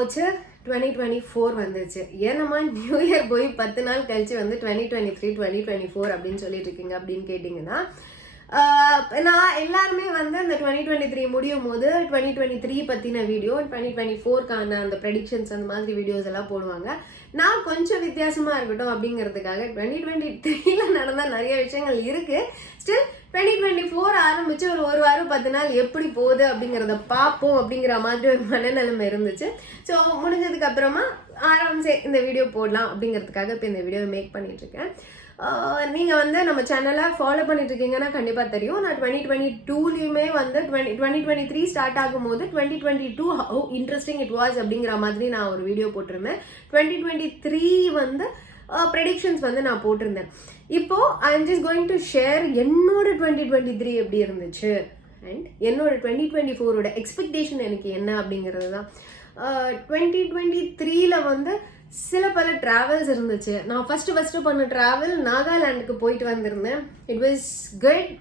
போச்சு 2024 வந்துச்சு. ஏன்னம்மா new year போய் 10 நாள் கழிச்சு வந்து 2023 2024 அப்படின்னு சொல்லிட்டு இருக்கீங்க அப்படின்னு கேட்டிங்கன்னா, நான் எல்லாருமே வந்து அந்த 2023 முடியும் போது 2023 பற்றின வீடியோ 2024க்கான அந்த ப்ரெடிக்ஷன்ஸ் அந்த மாதிரி வீடியோஸ் எல்லாம் போடுவாங்க. நான் கொஞ்சம் வித்தியாசமாக இருக்கட்டும் அப்படிங்கிறதுக்காக 2023ல நடந்த நிறைய விஷயங்கள் இருக்கு. ஸ்டில் 2024 ஆரம்பிச்சு ஒரு வாரம் 10 நாள் எப்படி போகுது அப்படிங்கிறத பார்ப்போம் அப்படிங்கிற மாதிரி ஒரு மனநிலைமை இருந்துச்சு. ஸோ முடிஞ்சதுக்கு அப்புறமா ஆரம்பிச்சு இந்த வீடியோ போடலாம் அப்படிங்கிறதுக்காக இப்போ இந்த வீடியோ மேக் பண்ணிட்டு இருக்கேன். நீங்க வந்து நம்ம சேனலை ஃபாலோ பண்ணிட்டு இருக்கீங்கன்னா கண்டிப்பா தெரியும். நான் 2022லயுமே வந்து 2023 ஸ்டார்ட் ஆகும் போது 2022 ஹவு இன்ட்ரெஸ்டிங் இட் வாஸ் அப்படிங்கிற மாதிரி நான் ஒரு வீடியோ போட்டிருந்தேன். 2023 வந்து ப்ரெடிக்ஷன்ஸ் வந்து நான் போட்டிருந்தேன். இப்போ I am just going to share என்னோட 2023 எப்படி இருந்துச்சு அண்ட் என்னோட 2024ஓட எக்ஸ்பெக்டேஷன் எனக்கு என்ன அப்படிங்கிறது தான். 2023ல வந்து சில பல டிராவல்ஸ் இருந்துச்சு. நான் ஃபர்ஸ்ட் பண்ண டிராவல் நாகாலாண்டுக்கு போயிட்டு வந்திருந்தேன். It was good.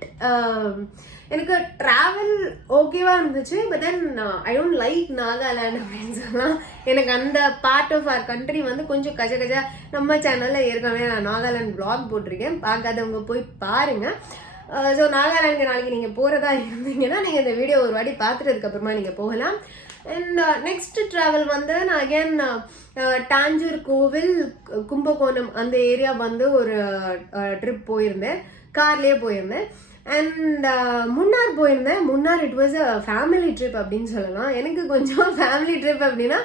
எனக்கு டிராவல் ஓகேவா இருந்துச்சு. But then I don't like Nagaland அப்படின்னு சொல்லலாம். எனக்கு அந்த பார்ட் ஆஃப் அவர் கண்ட்ரி வந்து கொஞ்சம் கஜா நம்ம சேனல்ல ஏற்கனவே நான் நாகாலாண்ட் பிளாக் போட்டிருக்கேன். பார்க்காதவங்க போய் பாருங்க. ஸோ நாகாலாண்டுக்கு நாளைக்கு நீங்கள் போகிறதா இருந்தீங்கன்னா நீங்கள் இந்த வீடியோ ஒரு வாட்டி பார்த்துட்டதுக்கு அப்புறமா நீங்கள் போகலாம். அண்ட் நெக்ஸ்ட் ட்ராவல் வந்து நான் அகேன் டாஞ்சூர் கோவில் கும்பகோணம் அந்த ஏரியா வந்து ஒரு ட்ரிப் போயிருந்தேன். கார்லேயே போயிருந்தேன். அண்ட் முன்னார் போயிருந்தேன். Munnar it was a family trip அப்படின்னு சொல்லலாம். எனக்கு கொஞ்சம் ஃபேமிலி ட்ரிப் அப்படின்னா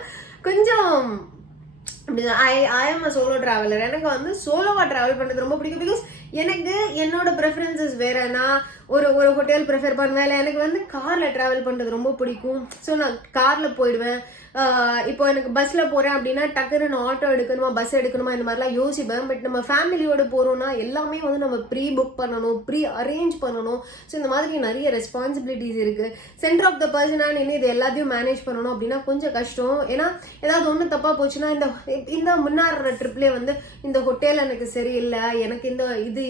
கொஞ்சம் ஐ ஆம் அ சோலோ டிராவலர். எனக்கு வந்து சோலோவாக ட்ராவல் பண்ணுறது ரொம்ப பிடிக்கும். பிகாஸ் எனக்கு என்னோட ப்ரெஃபரன்சஸ் வேற. நான் ஒரு ஹோட்டல் ப்ரிஃபர் பண்ணுவேன். இல்லை எனக்கு வந்து காரில் ட்ராவல் பண்ணுறது ரொம்ப பிடிக்கும். ஸோ நான் காரில் போயிடுவேன். இப்போ எனக்கு பஸ்ஸில் போகிறேன் அப்படின்னா டக்குன்னு நான் ஆட்டோ எடுக்கணுமா பஸ் எடுக்கணுமா இந்த மாதிரிலாம் யோசிப்பேன். பட் நம்ம ஃபேமிலியோட போகிறோம்னா எல்லாமே வந்து நம்ம ப்ரீ புக் பண்ணணும், ப்ரீ அரேஞ்ச் பண்ணணும். ஸோ இந்த மாதிரி நிறைய ரெஸ்பான்சிபிலிட்டிஸ் இருக்குது. சென்டர் ஆஃப் த பர்சனாக நின்று இது எல்லாத்தையும் மேனேஜ் பண்ணணும் அப்படின்னா கொஞ்சம் கஷ்டம். ஏன்னா ஏதாவது ஒன்று தப்பாக போச்சுன்னா இந்த முன்னாடி ட்ரிப்லேயே வந்து இந்த ஹோட்டல் எனக்கு சரியில்லை, எனக்கு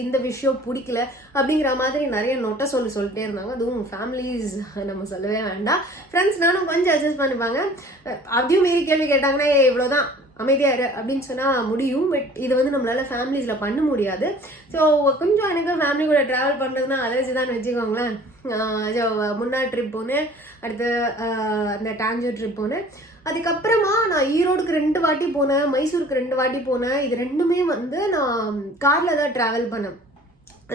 இந்த விஷயம் பிடிக்கல அப்படிங்கிற மாதிரி நிறைய நொட்டை சொல்லிட்டே இருந்தாங்க. அதுவும் ஃபேமிலிஸ் நம்ம சொல்லவே வேண்டாம். ஃப்ரெண்ட்ஸ் நானும் கொஞ்சம் அட்ஜஸ்ட் பண்ணிப்பாங்க. அதையும் மீறி கேள்வி கேட்டாங்கன்னா இவ்வளோதான் அமைதியா இரு அப்படின்னு சொன்னா முடியும். பட் இது வந்து நம்மளால ஃபேமிலிஸ்ல பண்ண முடியாது. ஸோ கொஞ்சம் எனக்கு ஃபேமிலி கூட டிராவல் பண்றதுன்னா அதை வச்சுதான் வச்சுக்கோங்களேன். முன்னாடி ட்ரிப் போனேன். அடுத்து அந்த டாஞ்சூர் ட்ரிப் போனேன். அதுக்கப்புறமா நான் ஈரோடுக்கு 2 வாட்டி போனேன். மைசூருக்கு 2 வாட்டி போனேன். இது ரெண்டுமே வந்து நான் கார்ல தான் டிராவல் பண்ணேன்.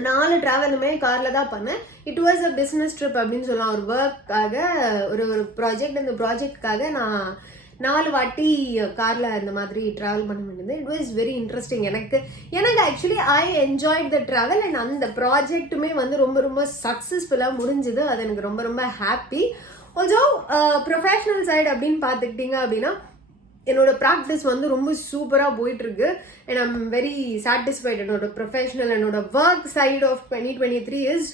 4 டிராவலுமே கார்ல தான் பண்ணேன். It was a business trip அப்படின்னு சொல்லலாம். ஒரு ஒர்க்காக ஒரு ப்ராஜெக்ட். இந்த ப்ராஜெக்டுக்காக நான் 4 வாட்டி கார்ல இந்த மாதிரி டிராவல் பண்ண வேண்டியது. It was very interesting. எனக்கு actually I enjoyed the travel. And அந்த ப்ராஜெக்ட்டுமே வந்து ரொம்ப சக்ஸஸ்ஃபுல்லாக முடிஞ்சுது. அது எனக்கு ரொம்ப ஹாப்பி. ஆல்சோ ப்ரொஃபஷனல் சைடு அப்படின்னு பார்த்துக்கிட்டீங்க அப்படின்னா என்னோட ப்ராக்டிஸ் வந்து ரொம்ப சூப்பராக போயிட்டு இருக்கு. And I'm very satisfied. என்னோட ப்ரொஃபஷனல் என்னோட work side of 2023 is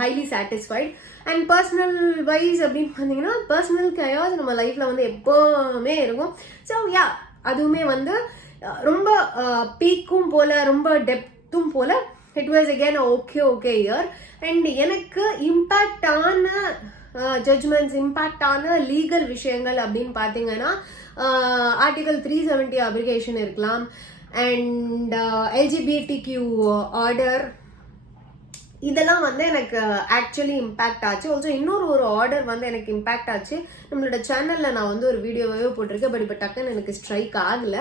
highly satisfied. And personal wise அப்படின்னு பார்த்தீங்கன்னா பர்சனல் கயாஸ் நம்ம லைஃப்ல வந்து எப்போவுமே இருக்கும். ஸோ யா அதுவுமே வந்து ரொம்ப பீக்கும் போல ரொம்ப டெப்த்தும் போல it was again okay year. And எனக்கு இம்பேக்டான ஜட்ஜ்மெண்ட்ஸ் இம்பேக்டான லீகல் விஷயங்கள் அப்படின்னு பார்த்தீங்கன்னா ஆர்டிகல் 370 அப்ளிகேஷன் இருக்கலாம். அண்ட் LGBTQ ஆர்டர் இதெல்லாம் வந்து எனக்கு ஆக்சுவலி இம்பேக்ட் ஆச்சு. ஆல்சோ இன்னொரு ஆர்டர் வந்து எனக்கு இம்பேக்ட் ஆச்சு. நம்மளோட சேனல்ல நான் வந்து ஒரு வீடியோவே போட்டிருக்கேன். பட் இப்போ டக்குன்னு எனக்கு ஸ்ட்ரைக் ஆகல.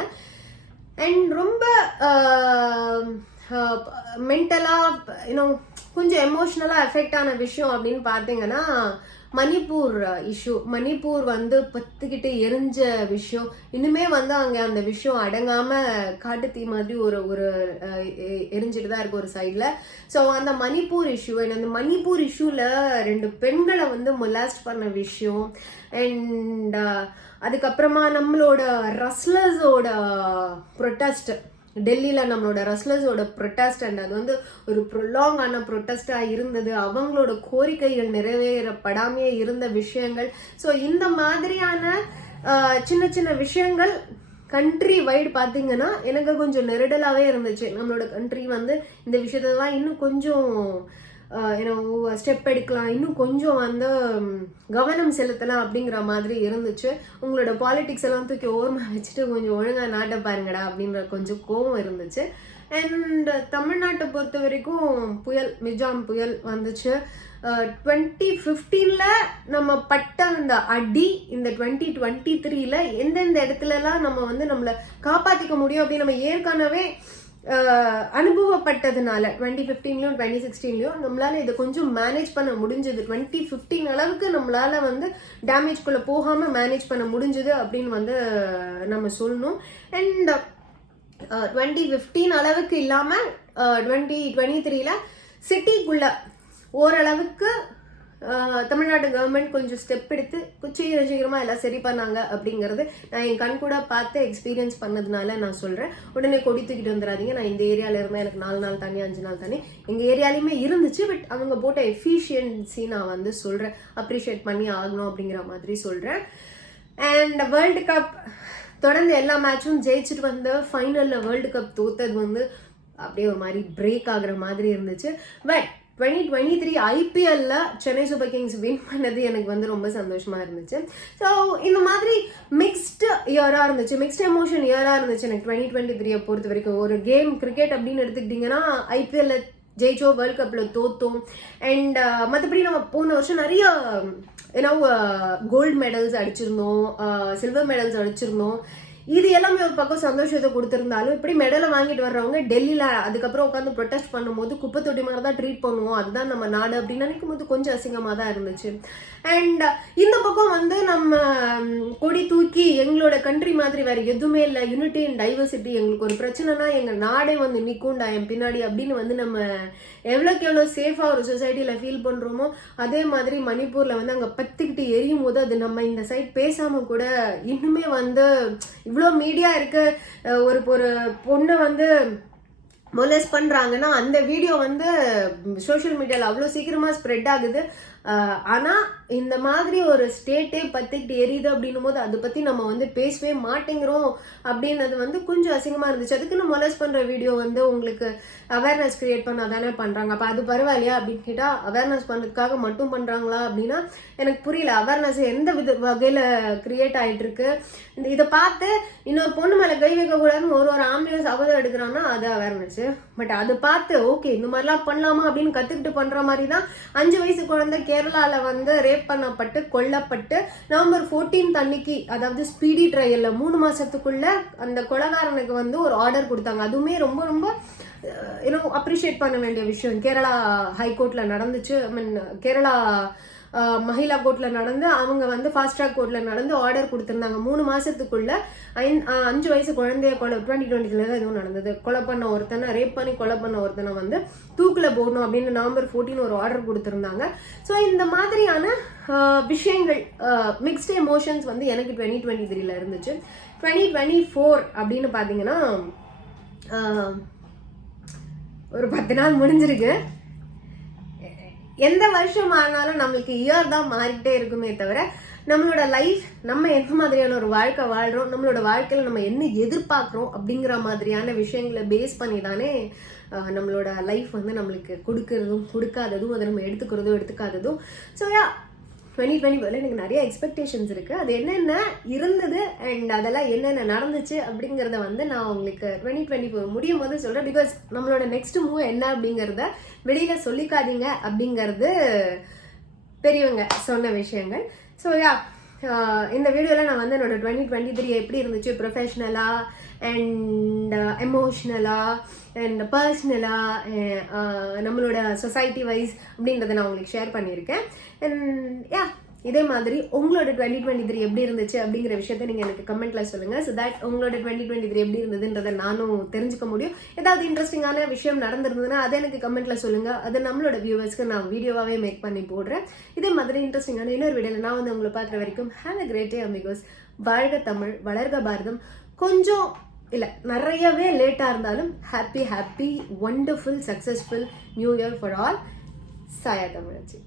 அண்ட் ரொம்ப மென்டலாக கொஞ்சம் எமோஷ்னலாக எஃபெக்ட் ஆன விஷயம் அப்படின்னு பார்த்தீங்கன்னா மணிப்பூர் இஷ்யூ. மணிப்பூர் வந்து பத்துக்கிட்டு எரிஞ்ச விஷயம். இன்னுமே வந்து அங்கே அந்த விஷயம் அடங்காம காட்டுத்தீ மாதிரி ஒரு எரிஞ்சிட்டு தான் இருக்கு ஒரு சைட்ல. ஸோ அந்த மணிப்பூர் இஷ்யூ அந்த மணிப்பூர் இஷ்யூல 2 பெண்களை வந்து மொலாஸ்ட் பண்ண விஷயம். அண்ட் அதுக்கப்புறமா நம்மளோட ரஸ்லர்ஸோட ப்ரொட்டஸ்ட் டெல்லியில் நம்மளோட ரஸ்லர்ஸோட ப்ரொட்டஸ்ட். அண்ட் அது வந்து ஒரு ப்ரொலாங்கான ப்ரொட்டஸ்டாக இருந்தது. அவங்களோட கோரிக்கைகள் நிறைவேறப்படாமே இருந்த விஷயங்கள். ஸோ இந்த மாதிரியான சின்ன விஷயங்கள் கண்ட்ரி வைடு பார்த்தீங்கன்னா எனக்கு கொஞ்சம் நெருடலாகவே இருந்துச்சு. நம்மளோட கண்ட்ரி வந்து இந்த விஷயத்தெல்லாம் இன்னும் கொஞ்சம் ஸ்டெப் எடுக்கலாம், இன்னும் கொஞ்சம் வந்து கவனம் செலுத்தலாம் அப்படிங்கிற மாதிரி இருந்துச்சு. உங்களோட பாலிடிக்ஸ் எல்லாம் தூக்கி ஓரமாக வச்சுட்டு கொஞ்சம் ஒழுங்காக நாட்டை பாருங்கடா அப்படின்ற கொஞ்சம் கோவம் இருந்துச்சு. அண்ட் தமிழ்நாட்டை பொறுத்த வரைக்கும் மிஜாம் புயல் வந்துச்சு. 2015 நம்ம பட்ட அந்த அடி இந்த 2023 எந்தெந்த இடத்துலலாம் நம்ம வந்து நம்மளை காப்பாற்றிக்க முடியும் அப்படின்னு நம்ம ஏற்கனவே அனுபவப்பட்டதுனால 2015 2016 நம்மளால இதை கொஞ்சம் மேனேஜ் பண்ண முடிஞ்சது. 2015 அளவுக்கு நம்மளால வந்து டேமேஜ்குள்ள போகாம மேனேஜ் பண்ண முடிஞ்சது அப்படின்னு வந்து நம்ம சொல்லணும். அண்ட் 2015 அளவுக்கு இல்லாம 2023 சிட்டிக்குள்ள ஓரளவுக்கு தமிழ்நாடு கவர்மெண்ட் கொஞ்சம் ஸ்டெப் எடுத்து சீக்கிரமா எல்லாம் சரி பண்ணாங்க அப்படிங்கிறது நான் என் கண் கூட பார்த்து எக்ஸ்பீரியன்ஸ் பண்ணதுனால நான் சொல்றேன். உடனே கொடி தூக்கிட்டு வந்துடாதீங்க. நான் இந்த ஏரியால இருந்தேன், எனக்கு 4 நாள் தண்ணி 5 நாள் தண்ணி எங்க ஏரியாலையுமே இருந்துச்சு. பட் அவங்க போட்ட எஃபிஷியன்சி நான் வந்து சொல்றேன், அப்ரிஷியேட் பண்ணி ஆகணும் அப்படிங்கிற மாதிரி சொல்றேன். அண்ட் வேர்ல்டு கப் தொடர்ந்து எல்லா மேட்சும் ஜெயிச்சுட்டு வந்து ஃபைனல்ல வேர்ல்டு கப் தோத்தது வந்து அப்படியே ஒரு மாதிரி பிரேக் ஆகுற மாதிரி இருந்துச்சு. பட் 2023 ஐபிஎல்ல சென்னை சூப்பர் கிங்ஸ் வின் பண்ணது எனக்கு வந்து ரொம்ப சந்தோஷமா இருந்துச்சு. ஸோ இந்த மாதிரி மிக்ஸ்டு இயரா இருந்துச்சு, மிக்ஸ்ட் எமோஷன் இயரா இருந்துச்சு எனக்கு 2023 பொறுத்த வரைக்கும். ஒரு கேம் கிரிக்கெட் அப்படின்னு எடுத்துக்கிட்டீங்கன்னா ஐபிஎல்ல ஜெயிச்சோம், வேர்ல்ட் கப்ல தோத்தோம். அண்ட் மற்றபடி நம்ம போன வருஷம் நிறைய கோல்டு மெடல்ஸ் அடிச்சிருந்தோம், சில்வர் மெடல்ஸ் அடிச்சிருந்தோம். இது எல்லாமே ஒரு பக்கம் சந்தோஷத்தை கொடுத்திருந்தாலும் இப்படி மெடலை வாங்கிட்டு வர்றவங்க டெல்லியில அதுக்கப்புறம் உட்காந்து ப்ரொடெஸ்ட் பண்ணும்போது குப்பை தொட்டி மாதிரி தான் ட்ரீட் பண்ணுவோம், அதுதான் நம்ம நாடு அப்படின்னு நினைக்கும் போது கொஞ்சம் அசிங்கமா தான் இருந்துச்சு. அண்ட் இந்த பக்கம் வந்து நம்ம கொடி தூக்கி எங்களோட கண்ட்ரி மாதிரி வேற எதுவுமே இல்லை, யூனிட்டி அண்ட் டைவர்சிட்டி, எங்களுக்கு ஒரு பிரச்சனைனா எங்க நாடே வந்து நிற்கும்டா என் பின்னாடி அப்படின்னு வந்து நம்ம எவ்வளோக்கு எவ்வளோ சேஃபா ஒரு சொசைட்டில ஃபீல் பண்றோமோ அதே மாதிரி மணிப்பூர்ல வந்து அங்க பத்திக்கிட்டு எரியும் போது அது நம்ம இந்த சைட் பேசாம கூட இன்னுமே வந்து இவ்வளோ மீடியா இருக்கு. ஒரு பொண்ணை வந்து மொலஸ் பண்றாங்கன்னா அந்த வீடியோ வந்து சோஷியல் மீடியால அவ்வளோ சீக்கிரமா ஸ்ப்ரெட் ஆகுது. ஆனா இந்த மாதிரி ஒரு ஸ்டேட்டே பத்திக்கிட்டு எரியுது அப்படின்னும் போது அதை பத்தி நம்ம வந்து பேசவே மாட்டேங்கிறோம் அப்படின்றது வந்து கொஞ்சம் அசிங்கமா இருந்துச்சு. அதுக்குன்னு மொலஸ் பண்ற வீடியோ வந்து உங்களுக்கு அவேர்னஸ் கிரியேட் பண்ண தானே பண்றாங்க, அப்ப அது பரவாயில்லையா அப்படின்னு கேட்டா அவேர்னஸ் பண்றதுக்காக மட்டும் பண்றாங்களா அப்படின்னா எனக்கு புரியல. அவேர்னஸ் எந்த வகையில கிரியேட் ஆயிட்டு இருக்கு? இதை பார்த்து இன்னொரு பொண்ணு மேல கை வைக்க கூடாதுன்னு ஒரு ஆம்புலன்ஸ் அவதம் எடுக்கிறான்னா அது அவேர்னஸ். பட் அது பார்த்து ஓகே இந்த மாதிரிலாம் பண்ணலாமா அப்படின்னு கத்துக்கிட்டு பண்ற மாதிரி தான் 5 வயசு குழந்தை கேரளால வந்து ரேப் பண்ணப்பட்டு கொல்லப்பட்டு நவம்பர் 14 அன்னைக்கு, அதாவது ஸ்பீடி ட்ரையல்ல 3 மாசத்துக்குள்ள அந்த கொலைகாரனுக்கு வந்து ஒரு ஆர்டர் கொடுத்தாங்க. அதுவுமே ரொம்ப ரொம்ப அப்ரிஷியேட் பண்ண வேண்டிய விஷயம். கேரளா ஹைகோர்ட்ல நடந்துச்சு, ஐ மீன் கேரளா மகிழா கோர்ட்ல நடந்து அவங்க வந்து ஃபாஸ்ட் ட்ராக் கோர்ட்ல நடந்து ஆர்டர் கொடுத்திருந்தாங்க 3 மாசத்துக்குள்ள 5 வயசு குழந்தைய கொலை 2020 தான் எதுவும் நடந்தது. கொலை பண்ண ஒருத்தனை, ரேப் பண்ணி கொலை பண்ண ஒருத்தனை வந்து தூக்குல போடணும் அப்படின்னு நவம்பர் 14 ஒரு ஆர்டர் கொடுத்திருந்தாங்க. ஸோ இந்த மாதிரியான விஷயங்கள் மிக்ஸ்டு எமோஷன்ஸ் வந்து எனக்கு 2023 இருந்துச்சு. 2024 அப்படின்னு பாத்தீங்கன்னா ஒரு 10 நாள் முடிஞ்சிருக்கு. எந்த வருஷம் ஆனாலும் நம்மளுக்கு இயர் தான் மாறிக்கிட்டே இருக்குமே தவிர நம்மளோட லைஃப், நம்ம எந்த மாதிரியான ஒரு வாழ்க்கை வாழ்றோம், நம்மளோட வாழ்க்கையில நம்ம என்ன எதிர்பார்க்கிறோம் அப்படிங்கிற மாதிரியான விஷயங்களை பேஸ் பண்ணி தானே நம்மளோட லைஃப் வந்து நம்மளுக்கு கொடுக்கறதும் கொடுக்காததும், அதை நம்ம எடுத்துக்காததும். ஸோ 2024 எனக்கு நிறைய எக்ஸ்பெக்டேஷன்ஸ் இருக்கு. அது என்னென்ன இருந்தது அண்ட் அதெல்லாம் என்னென்ன நடந்துச்சு அப்படிங்கிறத வந்து நான் உங்களுக்கு 2024 முடியும் போது சொல்றேன். பிகாஸ் நம்மளோட நெக்ஸ்ட் மூவ் என்ன அப்படிங்கிறத வெளியில சொல்லிக்காதீங்க அப்படிங்கிறது பெரியவங்க சொன்ன விஷயங்கள். ஸோ இந்த வீடியோல நான் வந்து என்னோட 2023 எப்படி இருந்துச்சு ப்ரொஃபஷனலா அண்ட் எமோஷ்னலா அண்ட் பர்சனலா நம்மளோட சொசைட்டி வைஸ் அப்படின்றத நான் உங்களுக்கு ஷேர் பண்ணியிருக்கேன். அண்ட் இதே மாதிரி உங்களோட 2023 எப்படி இருந்துச்சு அப்படிங்கிற விஷயத்த நீங்க எனக்கு கமெண்ட்ல சொல்லுங்க. ஸோ தட் உங்களோட 2023 எப்படி இருந்ததுன்றதை நானும் தெரிஞ்சுக்க முடியும். ஏதாவது இன்ட்ரெஸ்டிங்கான விஷயம் நடந்திருந்ததுன்னா அதை எனக்கு கமெண்ட்ல சொல்லுங்க. அதை நம்மளோட வியூவர்ஸ்க்கு நான் வீடியோவாவே மேக் பண்ணி போடுறேன். இதே மாதிரி இன்ட்ரெஸ்டிங்கான இன்னொரு வீடியோல நான் வந்து உங்களை பார்க்குற வரைக்கும் have a great day amigos. வாழ்க தமிழ், வளர்க பாரதம். கொஞ்சம் இல்லை நிறையவே லேட்டாக இருந்தாலும் happy wonderful successful new year for all. Saya தமிழாச்சி.